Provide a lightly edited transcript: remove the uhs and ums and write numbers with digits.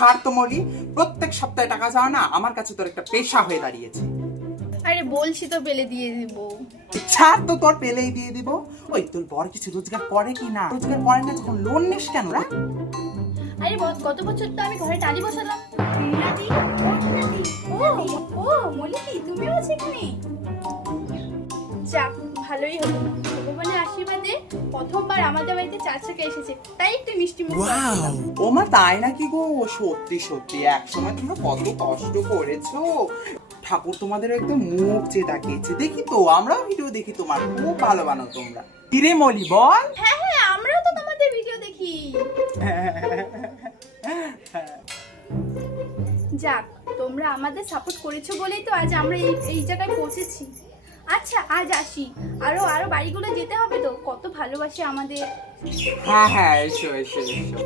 ছাড় তো মলি, প্রত্যেক সপ্তাহে টাকা যাওয়া না আমার কাছে তোর একটা পেশা হয়ে দাঁড়িয়েছে। আরে বলছি তো পেলে দিয়ে দিব। ছাড় তো, তোর পেলেই দিয়ে দিব। ওই তোর বর কিছু রোজগার করে কি না? রোজগার করে না যখন লোন নিস কেন রা? আরে গত বছর তো আমি ঘরে টালি বসালাম। রিনাদি, ও ও মলিকি, তুমিও আছো এখানে? যাক, ভালোই হলো, ভগবানের আশীর্বাদে প্রথমবার আমাদের বাড়িতে চার চাকা এসেছে, তাই একটু মিষ্টি মুখ করলাম। ও মা, তাই নাকি গো? সত্যি সত্যি একসময় তোমরা কত কষ্ট করেছো, ঠাকুর তোমাদের একদম মুখ চেয়ে তাকিয়েছে। দেখি তো, আমরাও ভিডিও দেখি তোমার, খুব ভালো বানাও তোমরা। কিরে মলি বল। হ্যাঁ হ্যাঁ, আমরাও তো তোমাদের ভিডিও দেখি। যাক, তোমরা আমাদের সাপোর্ট করেছো বলেই তো আজ আমরা এই জায়গায় পৌঁছেছি। আচ্ছা, আজ আসি, আরো আরো বাড়িগুলো যেতে হবে তো, কত ভালোবাসে আমাদের। হ্যাঁ হ্যাঁ, এসো এসো এসো।